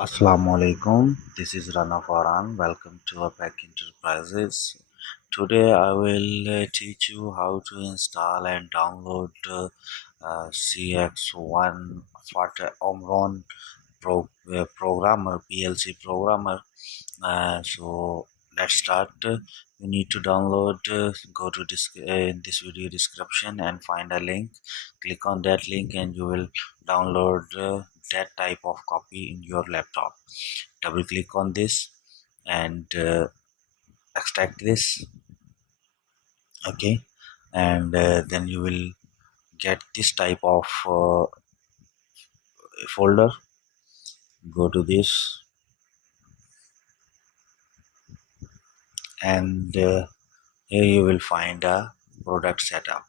Assalamu alaikum. This is Rana Farhan. Welcome to APEC Enterprises. Today I will teach you how to install and download CX1 for the Omron programmer PLC programmer. So let's start. You need to download. Go to this video description and find a link. Click on that link and you will download that type of copy in your laptop. Double click on this and extract this. Okay, and then you will get this type of folder. Go to this and here you will find a product setup.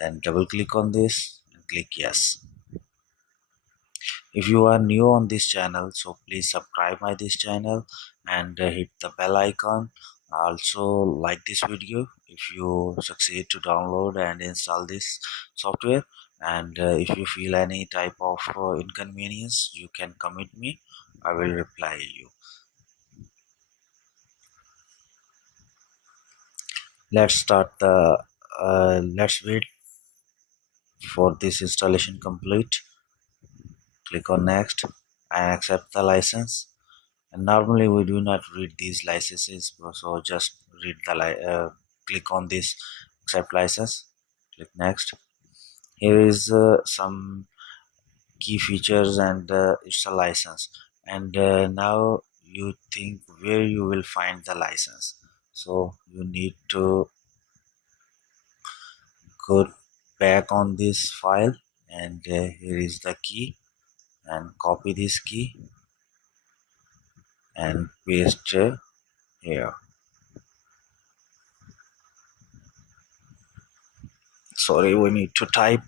Then double click on this and click yes. If you are new on this channel, so please subscribe my this channel and hit the bell icon. Also like this video if you succeed to download and install this software, and if you feel any type of inconvenience, you can comment me. I will reply you. Let's start the let's wait for this installation complete. Click on next and accept the license. And normally we do not read these licenses, so just read the click on this accept license. Click next. Here is some key features and it's a license, and now you think where you will find the license, so you need to go back on this file, and here is the key, and copy this key and paste here. Sorry, we need to type.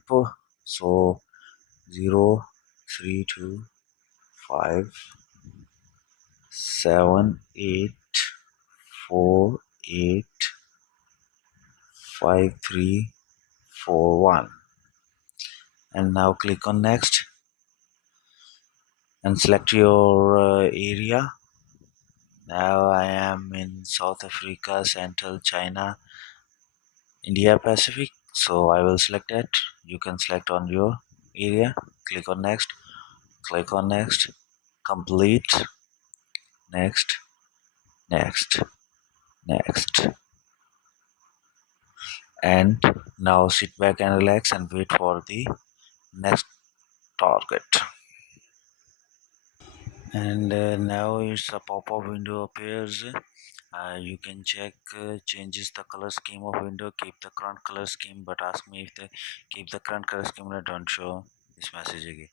So 0 3 2 5 7 8 4 8 5 3 4 1, and now click on next and select your area. Now I am in South Africa, Central China, India Pacific, so I will select it. You can select on your area. Click on next, click on next, complete, next, next, next, and now sit back and relax and wait for the next target. And now it's a pop-up window appears. You can check changes the color scheme of window, keep the current color scheme, but ask me if they keep the current color scheme and don't show this message again.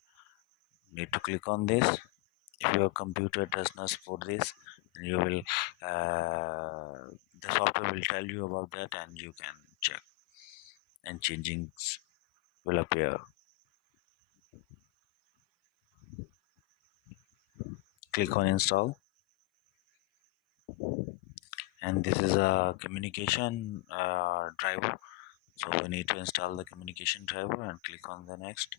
Need to click on this. If your computer does not support this, you will the software will tell you about that and you can check, and changings will appear. Click on install, and this is a communication driver, so we need to install the communication driver and click on the next.